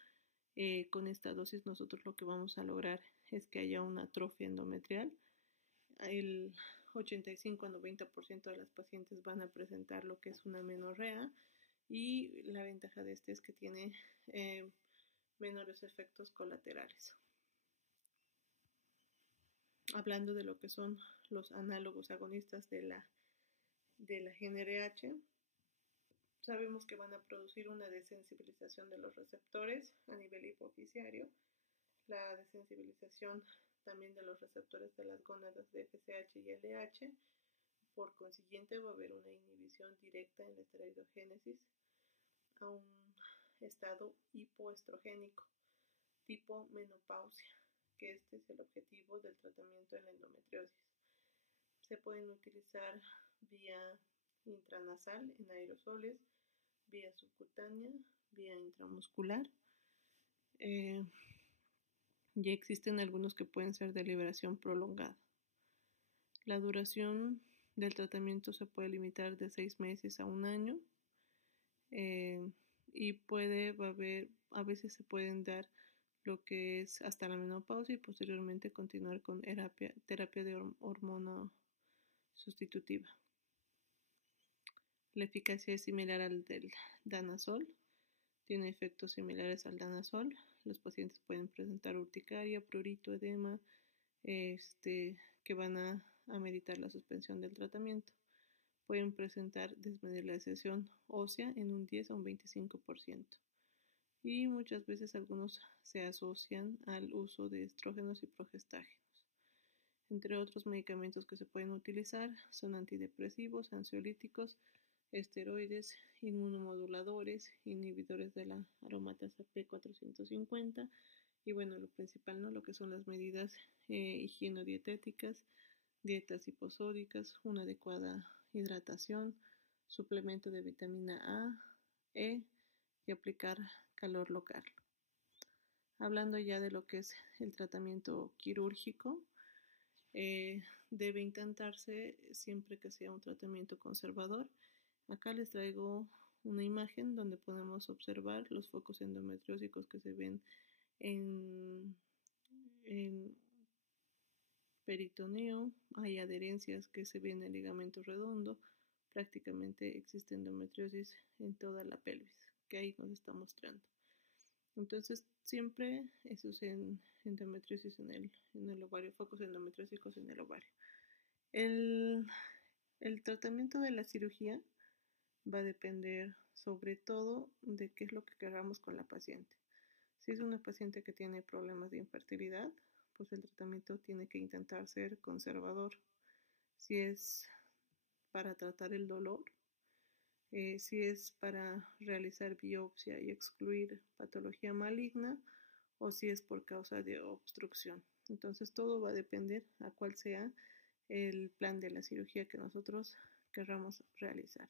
Con esta dosis nosotros lo que vamos a lograr es que haya una atrofia endometrial. El 85 a 90% de las pacientes van a presentar lo que es una menorrea y la ventaja de este es que tiene menores efectos colaterales. Hablando de lo que son los análogos agonistas de la GnRH, sabemos que van a producir una desensibilización de los receptores a nivel hipofisiario, la desensibilización también de los receptores de las gónadas de FSH y LH. Por consiguiente, va a haber una inhibición directa en la esteroidogénesis a un estado hipoestrogénico tipo menopausia, que este es el objetivo del tratamiento en la endometriosis. Se pueden utilizar vía intranasal en aerosoles, vía subcutánea, vía intramuscular. Ya existen algunos que pueden ser de liberación prolongada. La duración del tratamiento se puede limitar de 6 meses a 1 año y a veces se pueden dar lo que es hasta la menopausia y posteriormente continuar con terapia de hormona sustitutiva. La eficacia es similar al del danazol, tiene efectos similares al danazol. Los pacientes pueden presentar urticaria, prurito, edema, que van a ameritar la suspensión del tratamiento. Pueden presentar desmineralización ósea en un 10 a un 25%. y muchas veces algunos se asocian al uso de estrógenos y progestágenos. Entre otros medicamentos que se pueden utilizar son antidepresivos, ansiolíticos, esteroides, inmunomoduladores, inhibidores de la aromatasa P450 y bueno, lo principal, ¿no? Lo que son las medidas higienodietéticas, dietas hiposódicas, una adecuada hidratación, suplemento de vitamina A, E y aplicar calor local. Hablando ya de lo que es el tratamiento quirúrgico, debe intentarse siempre que sea un tratamiento conservador. Acá les traigo una imagen donde podemos observar los focos endometriósicos que se ven en peritoneo, hay adherencias que se ven en el ligamento redondo, prácticamente existe endometriosis en toda la pelvis, que ahí nos está mostrando. Entonces, siempre eso es endometriosis en el ovario, focos endometriósicos en el ovario. El tratamiento de la cirugía va a depender sobre todo de qué es lo que queramos con la paciente. Si es una paciente que tiene problemas de infertilidad, pues el tratamiento tiene que intentar ser conservador. Si es para tratar el dolor, si es para realizar biopsia y excluir patología maligna o si es por causa de obstrucción. Entonces todo va a depender a cuál sea el plan de la cirugía que nosotros querramos realizar.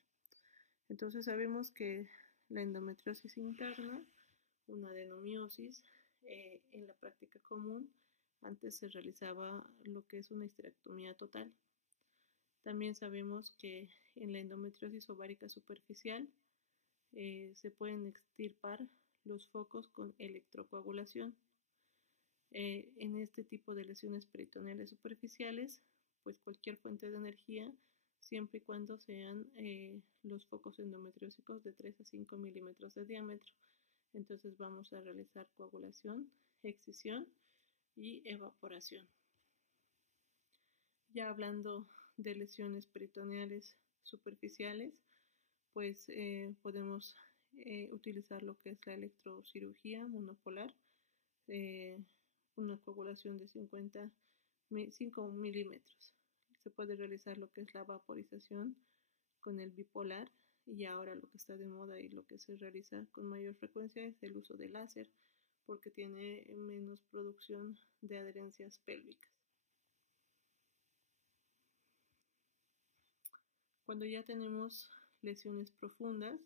Entonces sabemos que la endometriosis interna, una adenomiosis, en la práctica común antes se realizaba lo que es una histerectomía total. También sabemos que en la endometriosis ovárica superficial se pueden extirpar los focos con electrocoagulación. En este tipo de lesiones peritoneales superficiales, pues cualquier fuente de energía, siempre y cuando sean los focos endometriósicos de 3 a 5 milímetros de diámetro. Entonces vamos a realizar coagulación, excisión y evaporación. Ya hablando de lesiones peritoneales superficiales, pues podemos utilizar lo que es la electrocirugía monopolar, una coagulación de 5 milímetros. Se puede realizar lo que es la vaporización con el bipolar y ahora lo que está de moda y lo que se realiza con mayor frecuencia es el uso de láser porque tiene menos producción de adherencias pélvicas. Cuando ya tenemos lesiones profundas,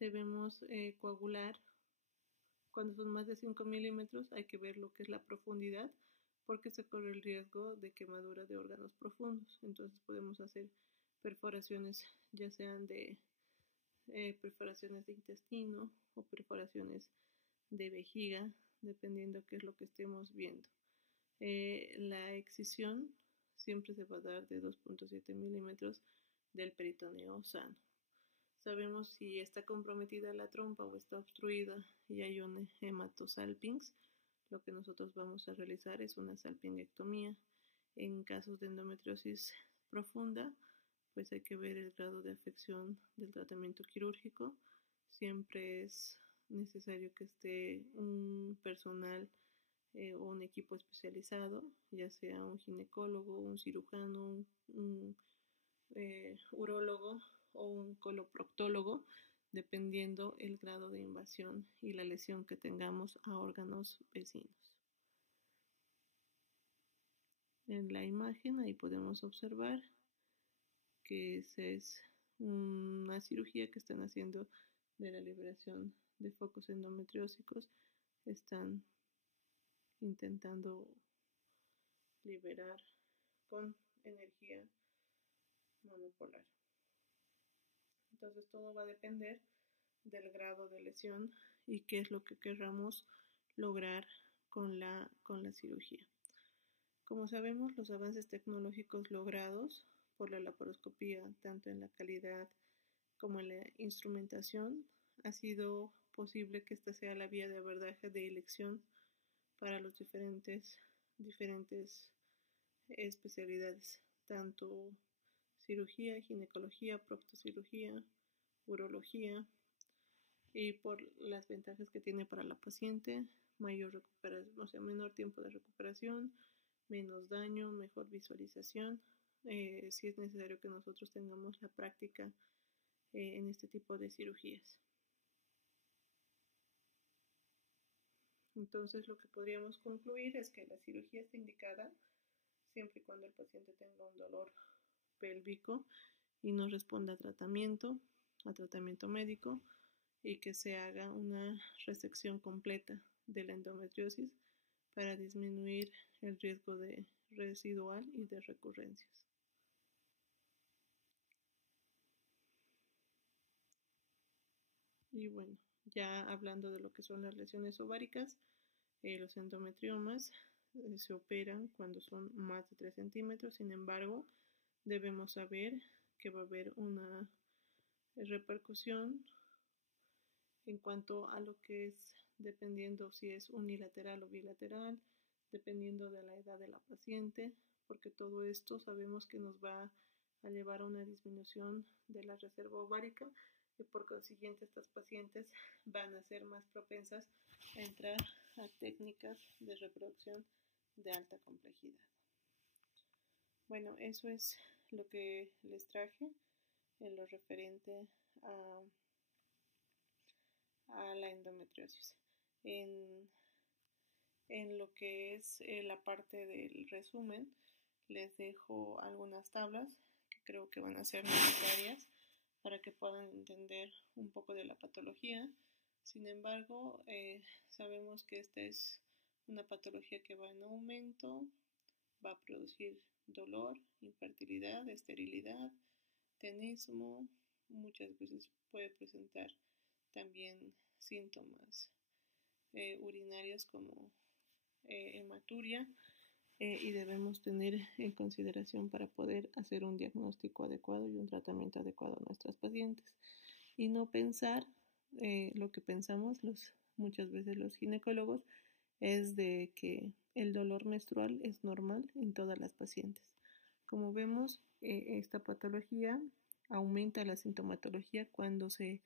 debemos coagular. Cuando son más de 5 milímetros hay que ver lo que es la profundidad porque se corre el riesgo de quemadura de órganos profundos. Entonces podemos hacer perforaciones ya sean de perforaciones de intestino o perforaciones de vejiga, dependiendo qué es lo que estemos viendo. La excisión siempre se va a dar de 2.7 milímetros del peritoneo sano. Sabemos si está comprometida la trompa o está obstruida y hay un hematosalpinx, lo que nosotros vamos a realizar es una salpingectomía. En casos de endometriosis profunda, pues hay que ver el grado de afección del tratamiento quirúrgico. Siempre es necesario que esté un personal o un equipo especializado, ya sea un ginecólogo, un cirujano, un urólogo o un coloproctólogo, dependiendo el grado de invasión y la lesión que tengamos a órganos vecinos. En la imagen ahí podemos observar que esa es una cirugía que están haciendo de la liberación de focos endometriósicos. Están intentando liberar con energía monopolar. Entonces todo va a depender del grado de lesión y qué es lo que querramos lograr con la cirugía. Como sabemos, los avances tecnológicos logrados por la laparoscopía, tanto en la calidad como en la instrumentación, ha sido posible que esta sea la vía de abordaje de elección para los diferentes especialidades, tanto cirugía, ginecología, proctocirugía, urología, y por las ventajas que tiene para la paciente, mayor recuperación, o sea, menor tiempo de recuperación, menos daño, mejor visualización, si es necesario que nosotros tengamos la práctica en este tipo de cirugías. Entonces, lo que podríamos concluir es que la cirugía está indicada siempre y cuando el paciente tenga un dolor pélvico y no responda a tratamiento médico, y que se haga una resección completa de la endometriosis para disminuir el riesgo de residual y de recurrencias. Y bueno, ya hablando de lo que son las lesiones ováricas, los endometriomas se operan cuando son más de 3 centímetros. Sin embargo, debemos saber que va a haber una repercusión en cuanto a lo que es, dependiendo si es unilateral o bilateral, dependiendo de la edad de la paciente, porque todo esto sabemos que nos va a llevar a una disminución de la reserva ovárica, y por consiguiente estas pacientes van a ser más propensas a entrar a técnicas de reproducción de alta complejidad. Bueno, eso es lo que les traje en lo referente a la endometriosis. En lo que es la parte del resumen, les dejo algunas tablas que creo que van a ser necesarias para que puedan entender un poco de la patología. Sin embargo, sabemos que esta es una patología que va en aumento, va a producir dolor, infertilidad, esterilidad, tenismo, muchas veces puede presentar también síntomas urinarios como hematuria, y debemos tener en consideración para poder hacer un diagnóstico adecuado y un tratamiento adecuado a nuestras pacientes, y no pensar lo que pensamos muchas veces los ginecólogos, es de que el dolor menstrual es normal en todas las pacientes. Como vemos, esta patología aumenta la sintomatología cuando se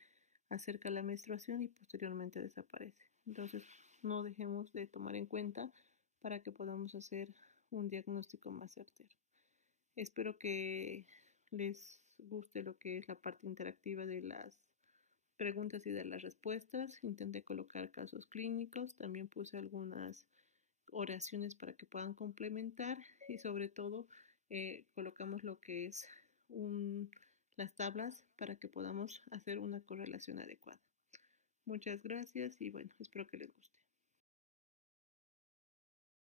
acerca la menstruación y posteriormente desaparece. Entonces, no dejemos de tomar en cuenta para que podamos hacer un diagnóstico más certero. Espero que les guste lo que es la parte interactiva de las preguntas y de las respuestas. Intenté colocar casos clínicos, también puse algunas oraciones para que puedan complementar, y sobre todo colocamos lo que es las tablas para que podamos hacer una correlación adecuada. Muchas gracias y bueno, espero que les guste.